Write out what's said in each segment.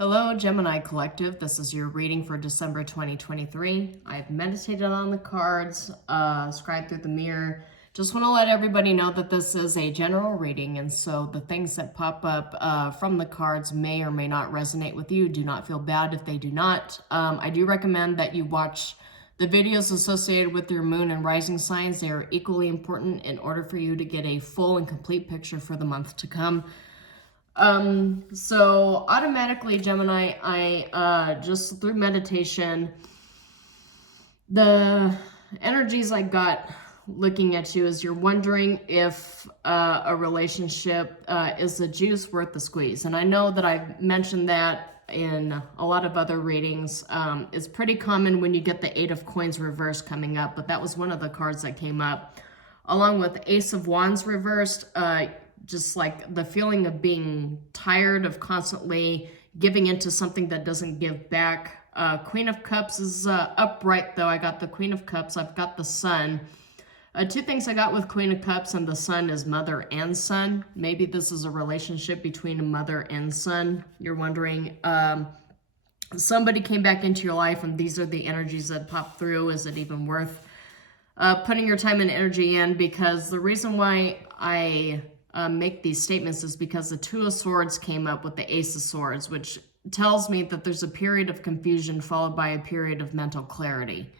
Hello, Gemini Collective. This is your reading for December 2023. I've meditated on the cards, scribed through the mirror. Just want to let everybody know that this is a general reading, and so the things that pop up from the cards may or may not resonate with you. Do not feel bad if they do not. I do recommend that you watch the videos associated with your moon and rising signs. They are equally important in order for you to get a full and complete picture for the month to come. So automatically, Gemini, I just through meditation, the energies I got looking at you is you're wondering if a relationship is the juice worth the squeeze. And I know that I've mentioned that in a lot of other readings. It's pretty common when you get the Eight of Coins reversed coming up, but that was one of the cards that came up, along with Ace of Wands reversed. Just like the feeling of being tired of constantly giving into something that doesn't give back. Queen of Cups is upright, though. I got the Queen of Cups. I've got the Sun. Two things I got with Queen of Cups and the Sun is mother and son. Maybe this is a relationship between a mother and son. You're wondering, somebody came back into your life and these are the energies that pop through. Is it even worth putting your time and energy in? Because the reason why I make these statements is because the Two of Swords came up with the Ace of Swords, which tells me that there's a period of confusion followed by a period of mental clarity.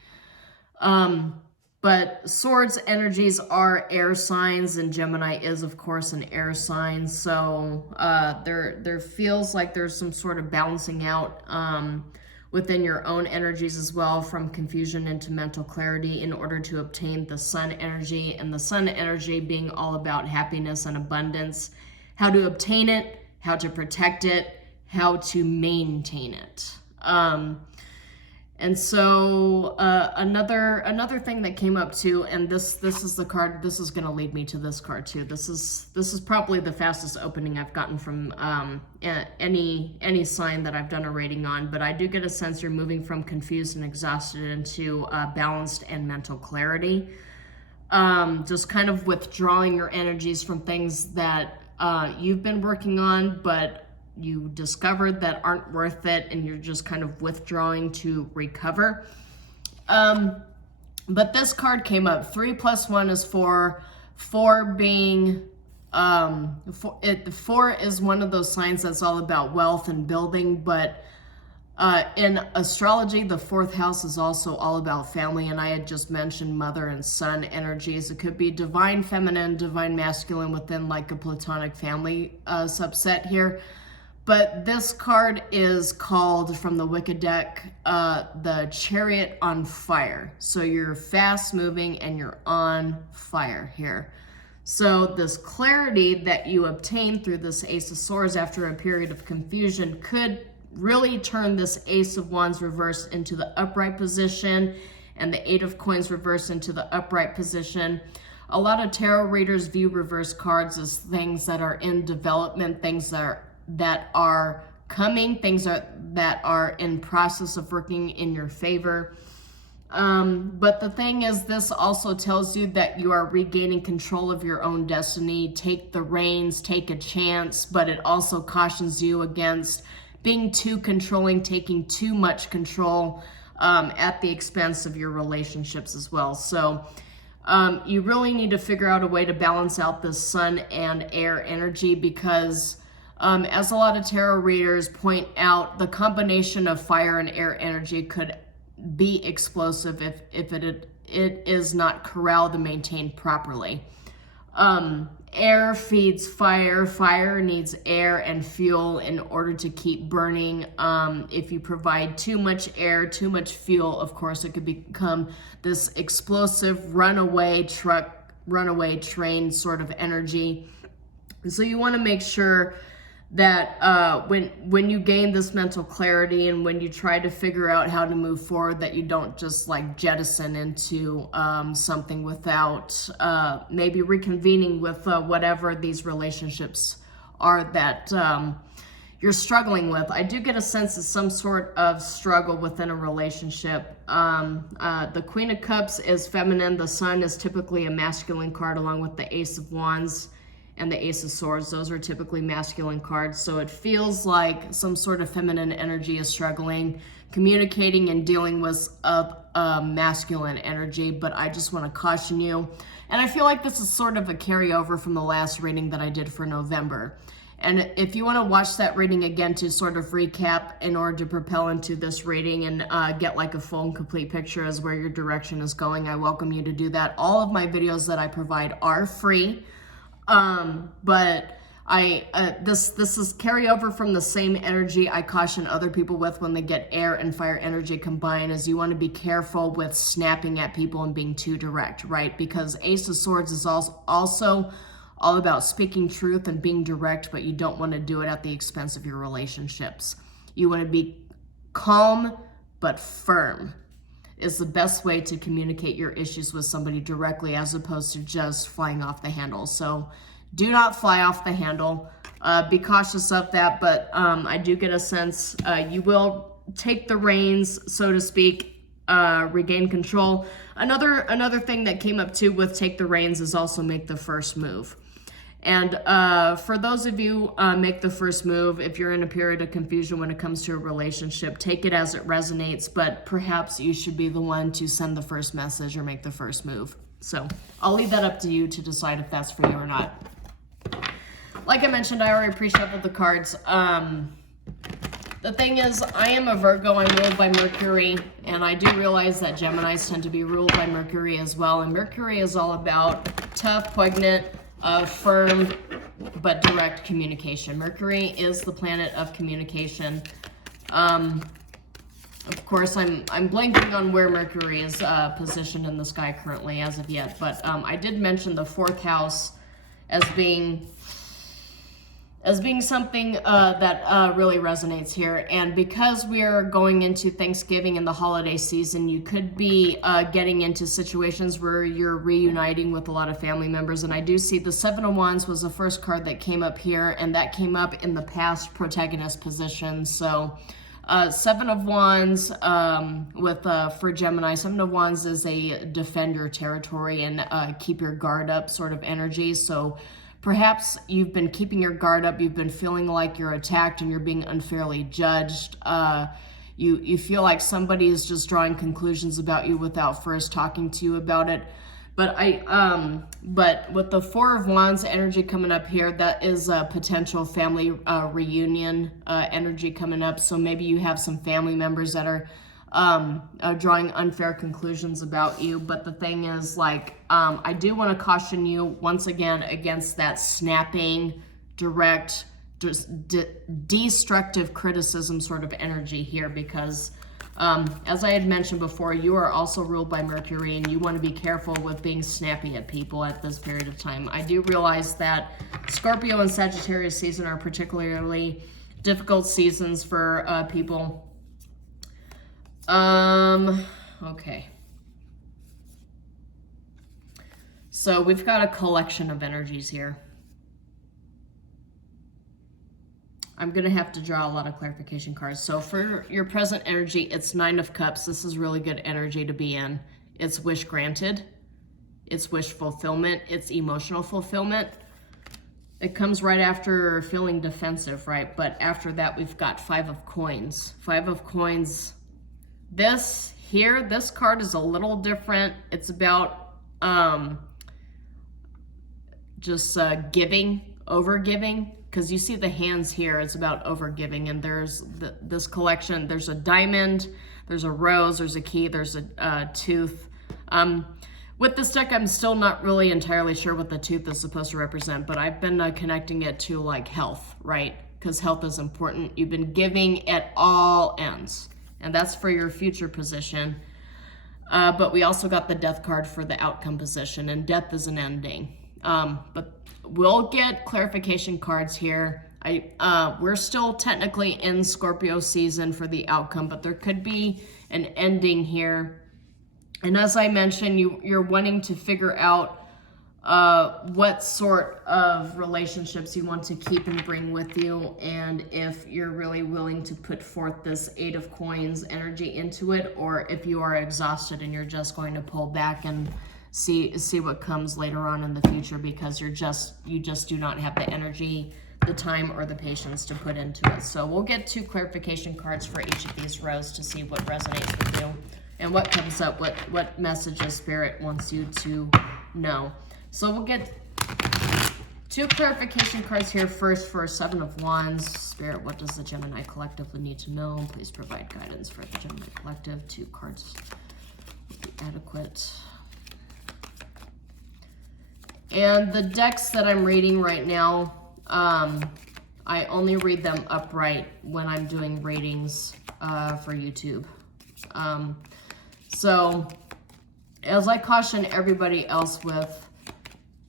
But swords energies are air signs, and Gemini is, of course, an air sign. So there feels like there's some sort of balancing out within your own energies as well, from confusion into mental clarity in order to obtain the Sun energy, and the Sun energy being all about happiness and abundance, how to obtain it, how to protect it, how to maintain it. And so another thing that came up too, and this is the card, this is going to lead me to this card too. This is probably the fastest opening I've gotten from any sign that I've done a rating on, but I do get a sense you're moving from confused and exhausted into balanced and mental clarity. Just kind of withdrawing your energies from things that you've been working on, but you discovered that aren't worth it, and you're just kind of withdrawing to recover. But this card came up. 3 + 1 is 4. 4 being, 4 is one of those signs that's all about wealth and building, but in astrology, the 4th house is also all about family, and I had just mentioned mother and son energies. It could be divine feminine, divine masculine within like a platonic family subset here. But this card is called, from the Wicked deck, the Chariot on Fire. So you're fast moving and you're on fire here. So this clarity that you obtain through this Ace of Swords after a period of confusion could really turn this Ace of Wands reversed into the upright position and the Eight of Coins reversed into the upright position. A lot of tarot readers view reverse cards as things that are in development, things that are coming, things that are in process of working in your favor. But the thing is, this also tells you that you are regaining control of your own destiny. Take the reins, take a chance, but it also cautions you against being too controlling, taking too much control at the expense of your relationships as well. So you really need to figure out a way to balance out this Sun and air energy, because as a lot of tarot readers point out, the combination of fire and air energy could be explosive if it is not corralled and maintained properly. Air feeds fire. Fire needs air and fuel in order to keep burning. If you provide too much air, too much fuel, of course, it could become this explosive runaway truck, runaway train sort of energy. And so you want to make sure that when you gain this mental clarity and when you try to figure out how to move forward, that you don't just like jettison into something without maybe reconvening with whatever these relationships are that you're struggling with. I do get a sense of some sort of struggle within a relationship. The Queen of Cups is feminine. The Sun is typically a masculine card, along with the Ace of Wands and the Ace of Swords. Those are typically masculine cards. So it feels like some sort of feminine energy is struggling, communicating and dealing with a masculine energy. But I just want to caution you. And I feel like this is sort of a carryover from the last reading that I did for November. And if you want to watch that reading again to sort of recap in order to propel into this reading and get like a full and complete picture as where your direction is going, I welcome you to do that. All of my videos that I provide are free, but this is carryover from the same energy I caution other people with when they get air and fire energy combined, is you want to be careful with snapping at people and being too direct, right? Because Ace of Swords is also all about speaking truth and being direct, but you don't want to do it at the expense of your relationships. You want to be calm but firm is the best way to communicate your issues with somebody directly, as opposed to just flying off the handle. So do not fly off the handle. Be cautious of that, but I do get a sense you will take the reins, so to speak, regain control. Another thing that came up too with take the reins is also make the first move. And for those of you make the first move, if you're in a period of confusion when it comes to a relationship, take it as it resonates, but perhaps you should be the one to send the first message or make the first move. So I'll leave that up to you to decide if that's for you or not. Like I mentioned, I already pre-shuffled the cards. The thing is, I am a Virgo, I'm ruled by Mercury, and I do realize that Geminis tend to be ruled by Mercury as well, and Mercury is all about tough, poignant, firm, but direct communication. Mercury is the planet of communication. Of course, I'm blanking on where Mercury is positioned in the sky currently as of yet, but I did mention the 4th house as being something that really resonates here. And because we're going into Thanksgiving and the holiday season, you could be getting into situations where you're reuniting with a lot of family members. And I do see the 7 of Wands was the first card that came up here, and that came up in the past protagonist position. So 7 of Wands for Gemini, 7 of Wands is a defend your territory and keep your guard up sort of energy. So perhaps you've been keeping your guard up, you've been feeling like you're attacked and you're being unfairly judged. You feel like somebody is just drawing conclusions about you without first talking to you about it. But but with the 4 of Wands energy coming up here, that is a potential family reunion energy coming up. So maybe you have some family members that are drawing unfair conclusions about you. But the thing is, like, I do want to caution you once again against that snapping, direct, destructive criticism sort of energy here, because as I had mentioned before, you are also ruled by Mercury, and you want to be careful with being snappy at people at this period of time. I do realize that Scorpio and Sagittarius season are particularly difficult seasons for people. Okay. So we've got a collection of energies here. I'm going to have to draw a lot of clarification cards. So for your present energy, it's 9 of Cups. This is really good energy to be in. It's wish granted. It's wish fulfillment. It's emotional fulfillment. It comes right after feeling defensive, right? But after that, we've got 5 of Coins. 5 of Coins. This card is a little different. It's about just giving, over-giving. Because you see the hands here, it's about overgiving, and there's this collection. There's a diamond, there's a rose, there's a key, there's a tooth. With this deck, I'm still not really entirely sure what the tooth is supposed to represent, but I've been connecting it to like health, right? Because health is important. You've been giving at all ends, and that's for your future position. But we also got the death card for the outcome position, and death is an ending. But we'll get clarification cards here. We're still technically in Scorpio season for the outcome, but there could be an ending here. And as I mentioned, you're wanting to figure out what sort of relationships you want to keep and bring with you, and if you're really willing to put forth this 8 of Coins energy into it, or if you are exhausted and you're just going to pull back and see what comes later on in the future, because you just do not have the energy, the time, or the patience to put into it. So we'll get 2 clarification cards for each of these rows to see what resonates with you and what comes up, what messages Spirit wants you to know. So we'll get 2 clarification cards here first for 7 of Wands. Spirit, what does the Gemini Collective need to know? Please provide guidance for the Gemini Collective. 2 cards would be adequate. And the decks that I'm reading right now, I only read them upright when I'm doing readings for YouTube. So, as I caution everybody else with,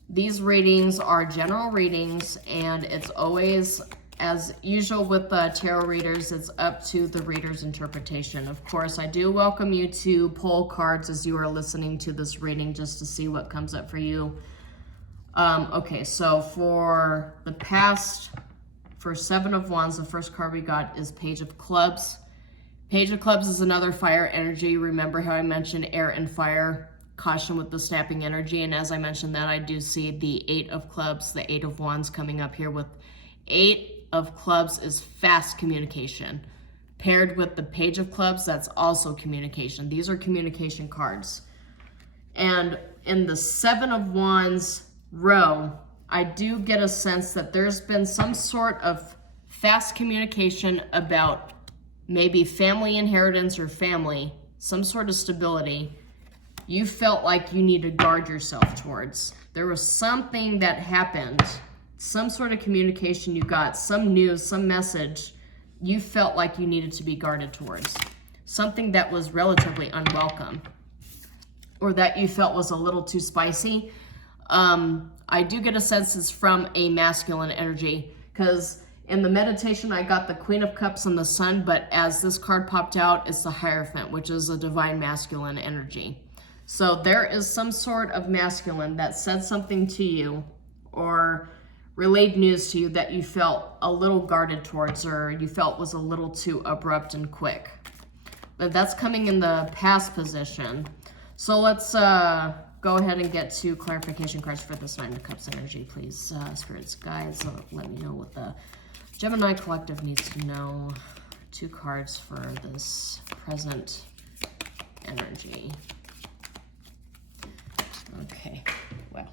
these readings are general readings, and it's always, as usual with tarot readers, it's up to the reader's interpretation. Of course, I do welcome you to pull cards as you are listening to this reading just to see what comes up for you. Okay, so for 7 of Wands, the first card we got is Page of Clubs. Page of Clubs is another fire energy. Remember how I mentioned air and fire? Caution with the snapping energy. And as I mentioned that, I do see the 8 of Clubs, the 8 of Wands coming up here with 8 of Clubs is fast communication. Paired with the Page of Clubs, that's also communication. These are communication cards. And in the 7 of Wands row, I do get a sense that there's been some sort of fast communication about maybe family inheritance or family, some sort of stability. You felt like you need to guard yourself towards. There was something that happened, some sort of communication you got, some news, some message you felt like you needed to be guarded towards. Something that was relatively unwelcome, or that you felt was a little too spicy. I do get a sense it's from a masculine energy, because in the meditation I got the Queen of Cups and the Sun, but as this card popped out, it's the Hierophant, which is a divine masculine energy. So there is some sort of masculine that said something to you or relayed news to you that you felt a little guarded towards, or you felt was a little too abrupt and quick. But that's coming in the past position. So let's go ahead and get 2 clarification cards for this 9 of Cups energy, please. Spirits, guides, let me know what the Gemini Collective needs to know. 2 cards for this present energy. Okay, well.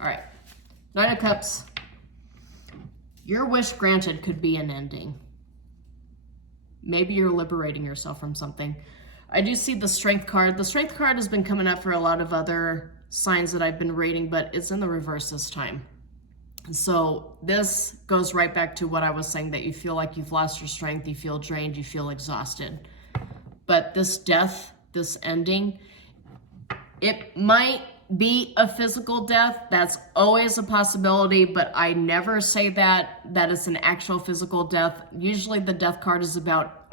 All right, 9 of Cups. Your wish granted could be an ending. Maybe you're liberating yourself from something. I do see the Strength card. The Strength card has been coming up for a lot of other signs that I've been reading, but it's in the reverse this time. So this goes right back to what I was saying, that you feel like you've lost your strength, you feel drained, you feel exhausted. But this death, this ending, it might be a physical death. That's always a possibility, but I never say that it's an actual physical death. Usually the death card is about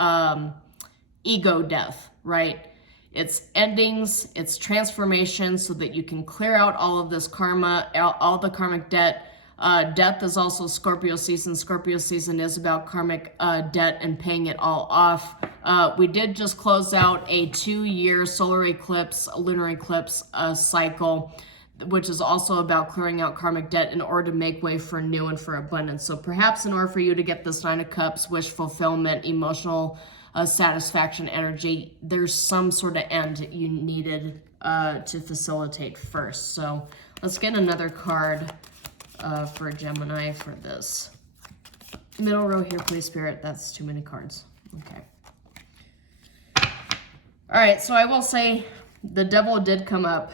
ego death, right? It's endings, it's transformation, so that you can clear out all of this karma, all the karmic debt. Death is also Scorpio season. Scorpio season is about karmic debt and paying it all off. We did just close out a 2-year solar eclipse, lunar eclipse cycle, which is also about clearing out karmic debt in order to make way for new and for abundance. So perhaps in order for you to get this 9 of Cups, wish fulfillment, emotional satisfaction energy, there's some sort of end you needed to facilitate first. So let's get another card for Gemini for this. Middle row here, please, Spirit. That's too many cards. Okay. All right, so I will say the Devil did come up.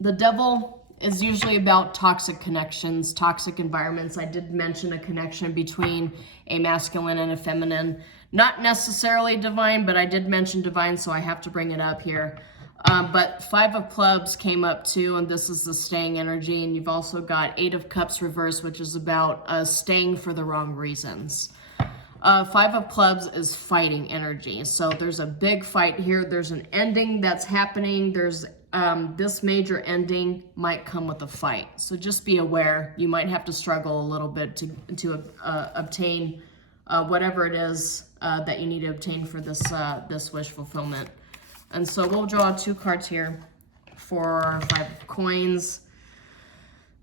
The Devil is usually about toxic connections, toxic environments. I did mention a connection between a masculine and a feminine. Not necessarily divine, but I did mention divine, so I have to bring it up here. But 5 of Clubs came up too, and this is the staying energy. And you've also got 8 of Cups reversed, which is about staying for the wrong reasons. 5 of Clubs is fighting energy. So there's a big fight here. There's an ending that's happening. There's this major ending might come with a fight. So just be aware. You might have to struggle a little bit to obtain whatever it is that you need to obtain for this wish fulfillment. And so we'll draw 2 cards here for our 5 of coins.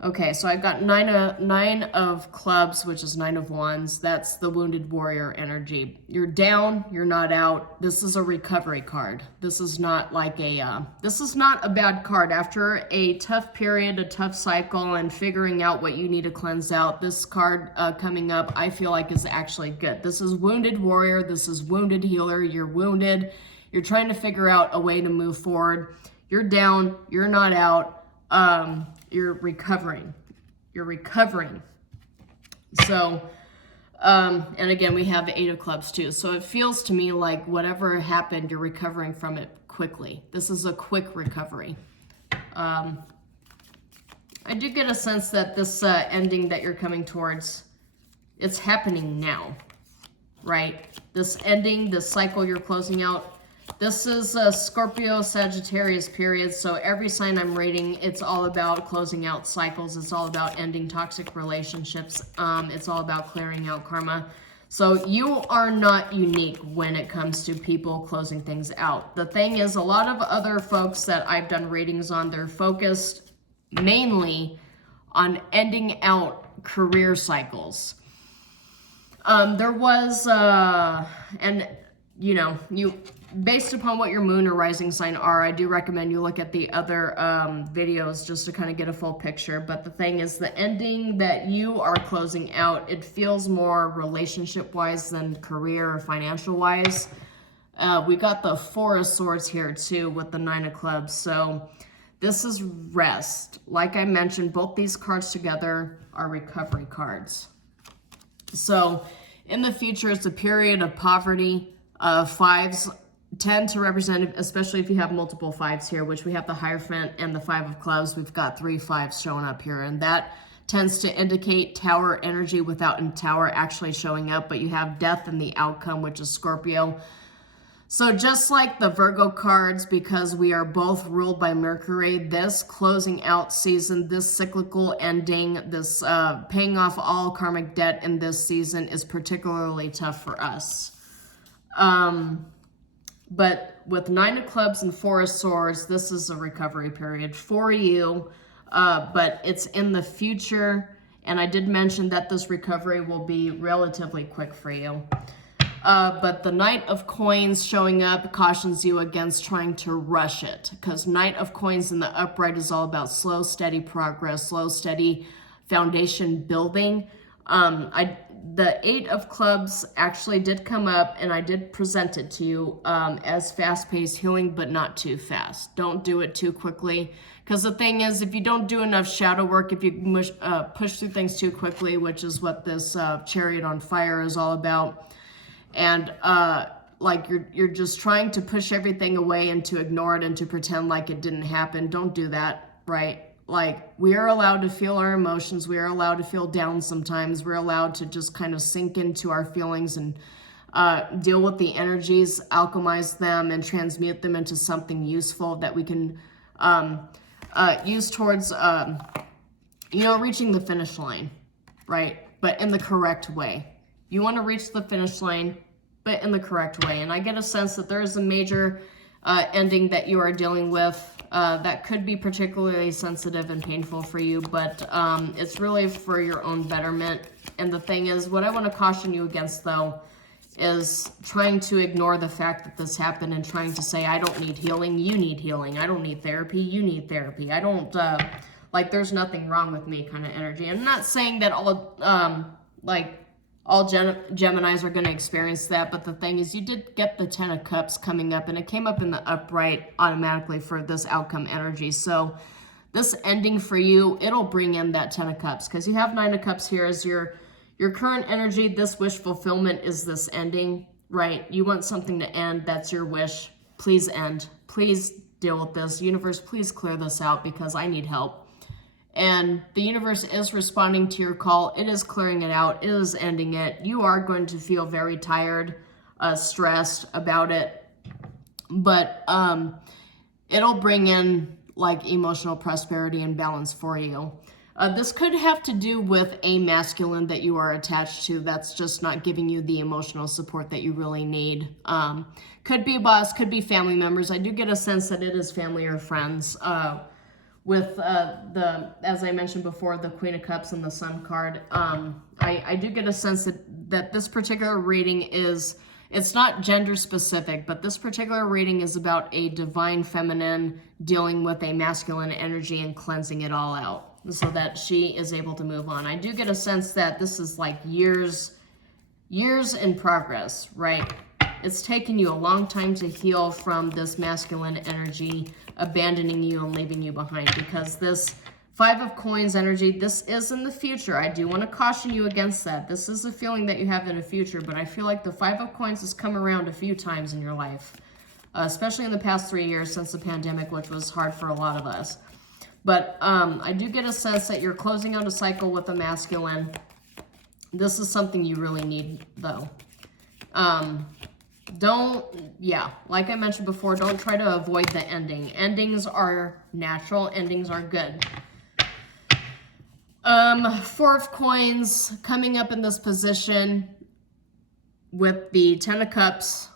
Okay, so I've got nine of clubs, which is 9 of wands. That's the wounded warrior energy. You're down, you're not out. This is a recovery card. This is not like this is not a bad card. After a tough period, a tough cycle, and figuring out what you need to cleanse out, this card coming up, I feel like is actually good. This is wounded warrior. This is wounded healer. You're wounded. You're trying to figure out a way to move forward. You're down, you're not out. You're recovering. You're recovering. So, and again, we have the 8 of clubs too. So it feels to me like whatever happened, you're recovering from it quickly. This is a quick recovery. I do get a sense that this ending that you're coming towards, it's happening now, right? This ending, this cycle you're closing out, this is a Scorpio Sagittarius period, so every sign I'm reading, it's all about closing out cycles. It's all about ending toxic relationships. It's all about clearing out karma. So you are not unique when it comes to people closing things out. The thing is, a lot of other folks that I've done readings on, they're focused mainly on ending out career cycles. There was, and you know, based upon what your moon or rising sign are, I do recommend you look at the other videos just to kind of get a full picture. But the thing is, the ending that you are closing out, it feels more relationship-wise than career or financial-wise. We got the 4 of swords here too with the 9 of clubs. So this is rest. Like I mentioned, both these cards together are recovery cards. So in the future, it's a period of poverty. 5s tend to represent, especially if you have multiple 5s here, which we have the Hierophant and the 5 of clubs. We've got 3 5s showing up here, and that tends to indicate tower energy without a tower actually showing up, but you have death in the outcome, which is Scorpio. So just like the Virgo cards, because we are both ruled by Mercury, this closing out season, this cyclical ending, this paying off all karmic debt in this season is particularly tough for us. But with 9 of clubs and 4 of swords, this is a recovery period for you, but it's in the future. And I did mention that this recovery will be relatively quick for you. But the Knight of Coins showing up cautions you against trying to rush it, because Knight of Coins in the upright is all about slow, steady progress, slow, steady foundation building. The 8 of clubs actually did come up, and I did present it to you as fast-paced healing, but not too fast. Don't do it too quickly, because the thing is, if you don't do enough shadow work, if you push through things too quickly, which is what this Chariot on Fire is all about, and like you're just trying to push everything away and to ignore it and to pretend like it didn't happen, don't do that, right? Like, we are allowed to feel our emotions. We are allowed to feel down sometimes. We're allowed to just kind of sink into our feelings and deal with the energies, alchemize them, and transmute them into something useful that we can use towards, reaching the finish line, right? But in the correct way. You want to reach the finish line, but in the correct way. And I get a sense that there is a major ending that you are dealing with that could be particularly sensitive and painful for you, but it's really for your own betterment. And the thing is, what I want to caution you against, though, is trying to ignore the fact that this happened and trying to say, I don't need healing, you need healing. I don't need therapy, you need therapy. I don't, like, there's nothing wrong with me kind of energy. I'm not saying that all, all Geminis are going to experience that, but the thing is, you did get the 10 of Cups coming up, and it came up in the upright automatically for this outcome energy. So this ending for you, it'll bring in that 10 of Cups, because you have 9 of Cups here as your current energy. This wish fulfillment is this ending, right? You want something to end. That's your wish. Please end. Please deal with this. Universe, please clear this out, because I need help. And the universe is responding to your call. It is clearing it out. It is ending it. You are going to feel very tired, stressed about it. But it'll bring in like emotional prosperity and balance for you. This could have to do with a masculine that you are attached to that's just not giving you the emotional support that you really need. Could be a boss, could be family members. I do get a sense that it is family or friends. With as I mentioned before, the Queen of Cups and the Sun card, I do get a sense that this particular reading is, it's not gender specific, but this particular reading is about a divine feminine dealing with a masculine energy and cleansing it all out so that she is able to move on. I do get a sense that this is like years in progress, right? It's taken you a long time to heal from this masculine energy abandoning you and leaving you behind, because this Five of Coins energy, this is in the future. I do want to caution you against that. This is a feeling that you have in the future, but I feel like the Five of Coins has come around a few times in your life, especially in the past 3 years since the pandemic, which was hard for a lot of us. But I do get a sense that you're closing out a cycle with a masculine. This is something you really need, though. Like I mentioned before, don't try to avoid the ending. Endings are natural, endings are good. Four of Coins coming up in this position with the Ten of Cups.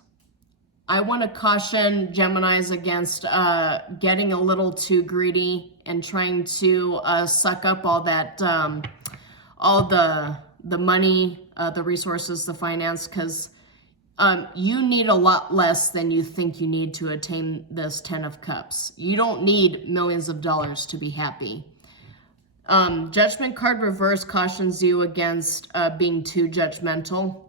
I want to caution Geminis against getting a little too greedy and trying to suck up all that, all the money, the resources, the finance, because you need a lot less than you think you need to attain this Ten of Cups. You don't need millions of dollars to be happy. Judgment card reverse cautions you against being too judgmental.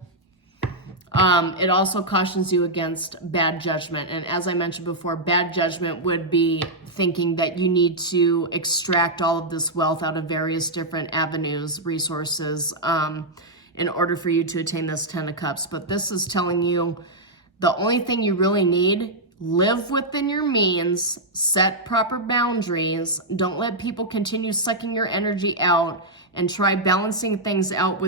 It also cautions you against bad judgment. And as I mentioned before, bad judgment would be thinking that you need to extract all of this wealth out of various different avenues, resources, in order for you to attain this Ten of Cups. But this is telling you the only thing you really need, live within your means, set proper boundaries, don't let people continue sucking your energy out, and try balancing things out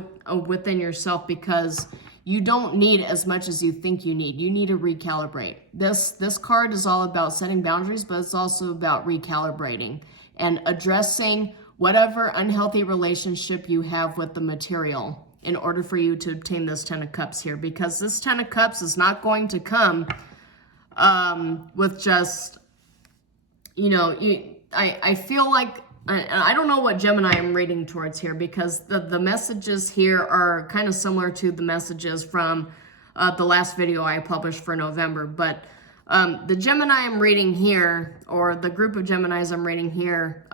within yourself, because you don't need as much as you think you need. You need to recalibrate. This card is all about setting boundaries, but it's also about recalibrating and addressing whatever unhealthy relationship you have with the material in order for you to obtain this Ten of Cups here, because this Ten of Cups is not going to come with just, I feel like, I don't know what Gemini I'm reading towards here, because the messages here are kind of similar to the messages from the last video I published for November, but the Gemini I'm reading here, or the group of Geminis I'm reading here,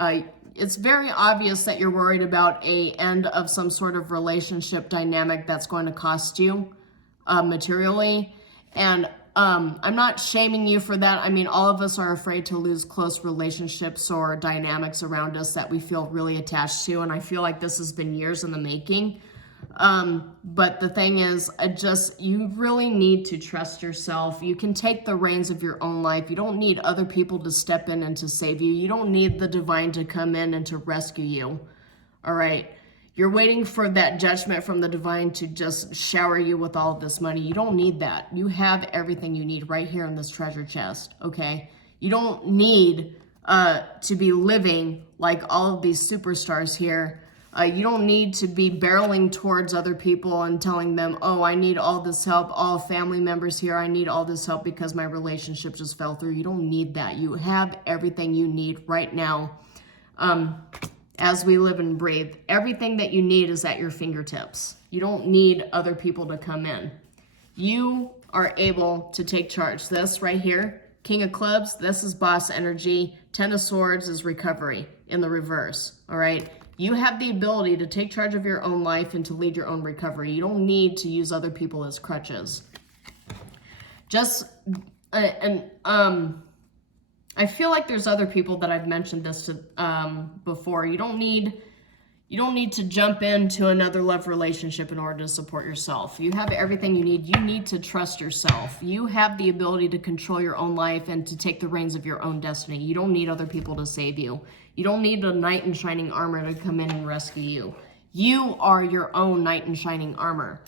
it's very obvious that you're worried about a end of some sort of relationship dynamic that's going to cost you materially. And I'm not shaming you for that. I mean, all of us are afraid to lose close relationships or dynamics around us that we feel really attached to. And I feel like this has been years in the making. But the thing is, you really need to trust yourself. You can take the reins of your own life. You don't need other people to step in and to save you. You don't need the divine to come in and to rescue you. All right. You're waiting for that judgment from the divine to just shower you with all of this money. You don't need that. You have everything you need right here in this treasure chest, okay? You don't need to be living like all of these superstars here. You don't need to be barreling towards other people and telling them, oh, I need all this help. All family members here, I need all this help because my relationship just fell through. You don't need that. You have everything you need right now. As we live and breathe, everything that you need is at your fingertips. You don't need other people to come in. You are able to take charge. This right here, King of Clubs, this is boss energy. Ten of Swords is recovery in the reverse, all right? You have the ability to take charge of your own life and to lead your own recovery. You don't need to use other people as crutches. I feel like there's other people that I've mentioned this to before. You don't need to jump into another love relationship in order to support yourself. You have everything you need. You need to trust yourself. You have the ability to control your own life and to take the reins of your own destiny. You don't need other people to save you. You don't need a knight in shining armor to come in and rescue you. You are your own knight in shining armor.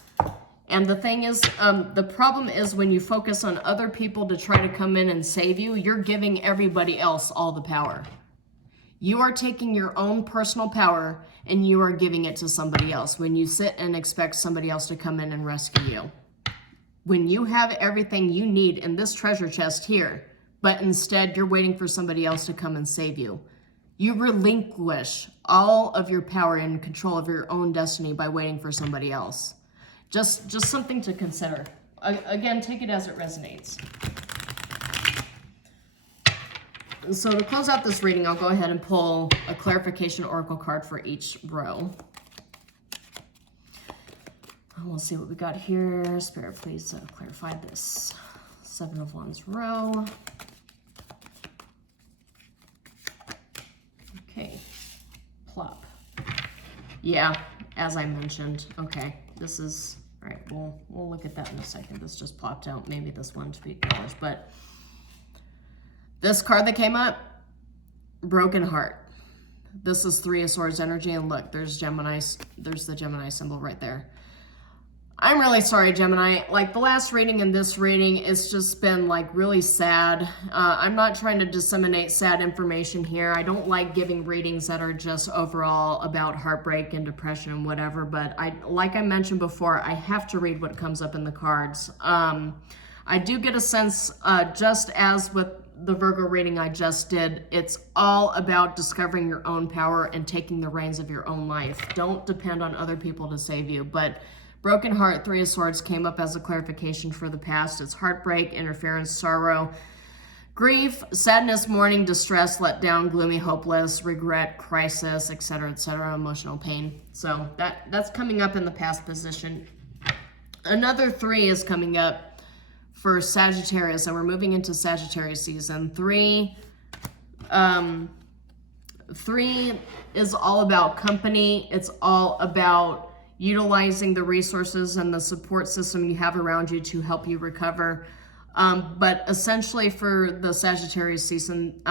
And the thing is, the problem is when you focus on other people to try to come in and save you, you're giving everybody else all the power. You are taking your own personal power and you are giving it to somebody else when you sit and expect somebody else to come in and rescue you. When you have everything you need in this treasure chest here, but instead you're waiting for somebody else to come and save you. You relinquish all of your power and control of your own destiny by waiting for somebody else. Just something to consider. Again, take it as it resonates. So to close out this reading, I'll go ahead and pull a clarification oracle card for each row. We'll see what we got here. Spirit, please clarify this 7 of Wands row. Okay, plop. Yeah, as I mentioned. Okay, this is, all right, we'll look at that in a second. This just plopped out. Maybe this one to be acknowledged, but this card that came up, broken heart. This is 3 of Swords energy, and look, there's the Gemini symbol right there. I'm really sorry, Gemini. Like the last reading and this reading, it's just been like really sad. I'm not trying to disseminate sad information here. I don't like giving readings that are just overall about heartbreak and depression and whatever, but like I mentioned before, I have to read what comes up in the cards. I do get a sense, just as with the Virgo reading I just did, it's all about discovering your own power and taking the reins of your own life. Don't depend on other people to save you. But broken heart, 3 of Swords came up as a clarification for the past. It's heartbreak, interference, sorrow, grief, sadness, mourning, distress, let down, gloomy, hopeless, regret, crisis, etc., emotional pain. So that's coming up in the past position. Another 3 is coming up for Sagittarius, and we're moving into Sagittarius season. 3 is all about company. It's all about utilizing the resources and the support system you have around you to help you recover. But essentially for the Sagittarius season,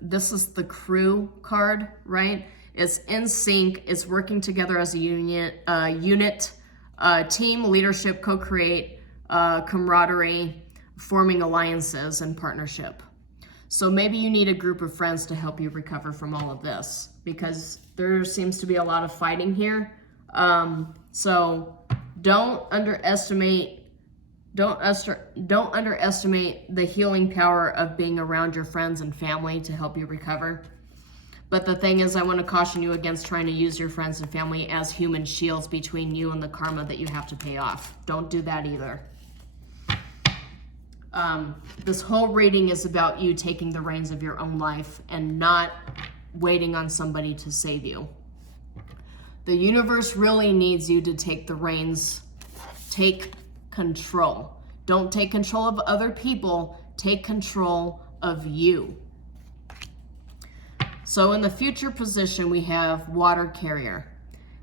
this is the crew card, right? It's in sync. It's working together as a unit, team, leadership, co-create, camaraderie, forming alliances and partnership. So maybe you need a group of friends to help you recover from all of this, because there seems to be a lot of fighting here. So don't underestimate the healing power of being around your friends and family to help you recover. But the thing is, I want to caution you against trying to use your friends and family as human shields between you and the karma that you have to pay off. Don't do that either. This whole reading is about you taking the reins of your own life and not waiting on somebody to save you. The universe really needs you to take the reins, take control. Don't take control of other people, take control of you. So in the future position, we have water carrier,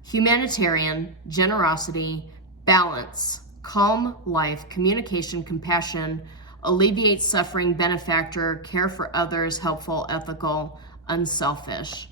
humanitarian, generosity, balance, calm life, communication, compassion, alleviate suffering, benefactor, care for others, helpful, ethical, unselfish.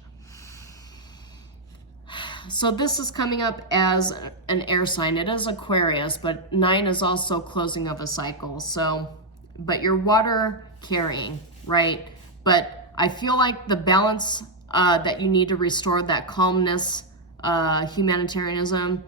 So this is coming up as an air sign. It is Aquarius, but 9 is also closing of a cycle. So, but you're water carrying, right? But I feel like the balance that you need to restore, that calmness, humanitarianism.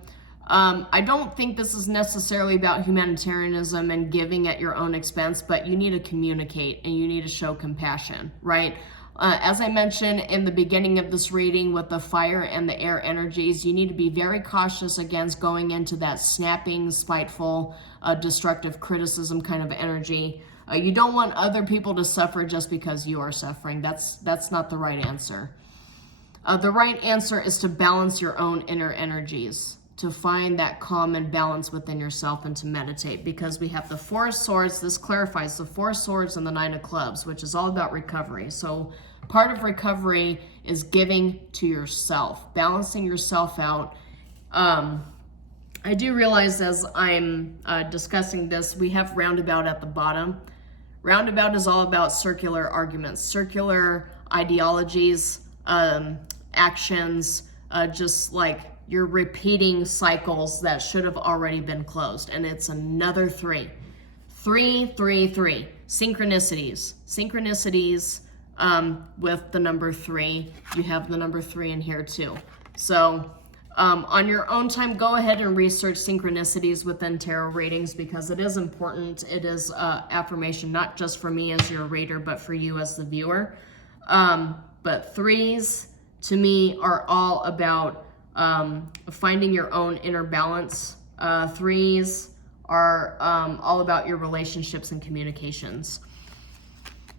I don't think this is necessarily about humanitarianism and giving at your own expense, but you need to communicate and you need to show compassion, right? As I mentioned in the beginning of this reading with the fire and the air energies, you need to be very cautious against going into that snapping, spiteful, destructive criticism kind of energy. You don't want other people to suffer just because you are suffering. That's not the right answer. The right answer is to balance your own inner energies, to find that calm and balance within yourself and to meditate, because we have the 4 of Swords. This clarifies the 4 of Swords and the 9 of Clubs, which is all about recovery. So part of recovery is giving to yourself, balancing yourself out. I do realize as I'm discussing this, we have roundabout at the bottom. Roundabout is all about circular arguments, circular ideologies, actions, just like you're repeating cycles that should have already been closed. And it's another 3. 3, 3, 3. Synchronicities. Synchronicities with the number 3. You have the number 3 in here too. So on your own time, go ahead and research synchronicities within tarot readings, because it is important. It is affirmation, not just for me as your reader, but for you as the viewer. But 3s to me are all about finding your own inner balance. 3s are all about your relationships and communications.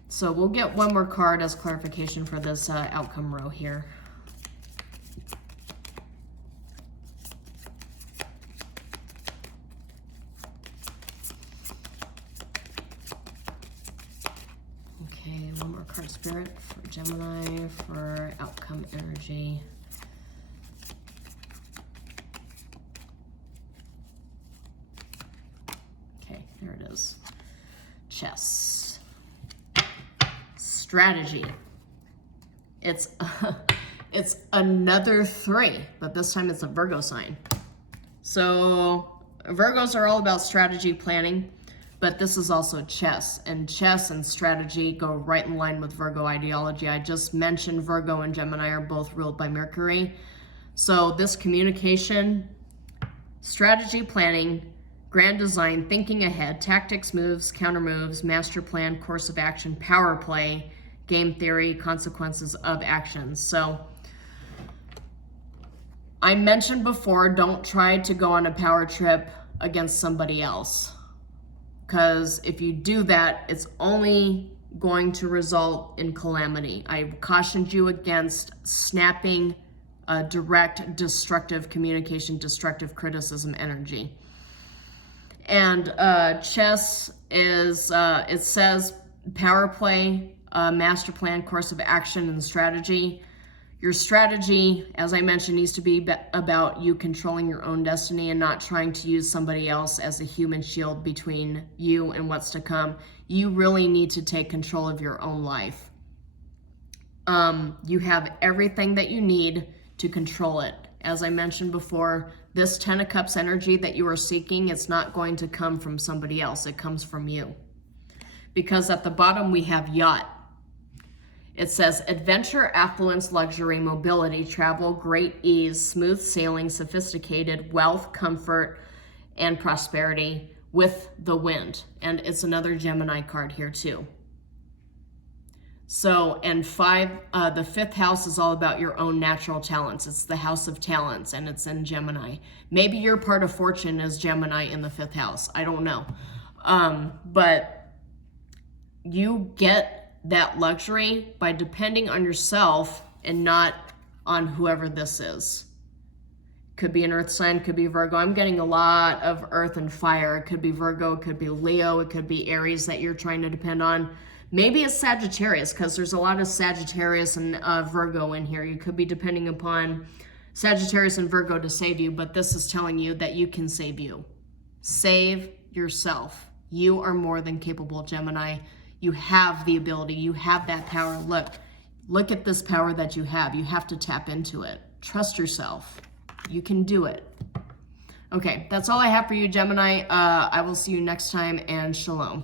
So we'll get one more card as clarification for this outcome row here. Okay, one more card, Spirit, for Gemini, for outcome energy. Okay, there it is. Chess. Strategy. It's another 3, but this time it's a Virgo sign. So Virgos are all about strategy planning, but this is also chess, and chess and strategy go right in line with Virgo ideology. I just mentioned Virgo and Gemini are both ruled by Mercury. So this communication, strategy planning, grand design, thinking ahead, tactics, moves, counter moves, master plan, course of action, power play, game theory, consequences of actions. So I mentioned before, don't try to go on a power trip against somebody else, because if you do that, it's only going to result in calamity. I cautioned you against snapping direct, destructive communication, destructive criticism energy. And chess is, it says power play, master plan, course of action, and strategy. Your strategy, as I mentioned, needs to be about you controlling your own destiny and not trying to use somebody else as a human shield between you and what's to come. You really need to take control of your own life. You have everything that you need to control it. As I mentioned before, this 10 of Cups energy that you are seeking, it's not going to come from somebody else. It comes from you. Because at the bottom we have yacht. It says adventure, affluence, luxury, mobility, travel, great ease, smooth sailing, sophisticated, wealth, comfort, and prosperity with the wind. And it's another Gemini card here too. So, and 5, the 5th house is all about your own natural talents. It's the house of talents, and it's in Gemini. Maybe your part of fortune is Gemini in the 5th house. I don't know. But you get that luxury by depending on yourself and not on whoever this is. Could be an earth sign, could be Virgo. I'm getting a lot of earth and fire. It could be Virgo, it could be Leo, it could be Aries that you're trying to depend on. Maybe it's Sagittarius, because there's a lot of Sagittarius and Virgo in here. You could be depending upon Sagittarius and Virgo to save you, but this is telling you that you can save you. Save yourself. You are more than capable, Gemini. You have the ability. You have that power. Look at this power that you have. You have to tap into it. Trust yourself. You can do it. Okay, that's all I have for you, Gemini. I will see you next time, and shalom.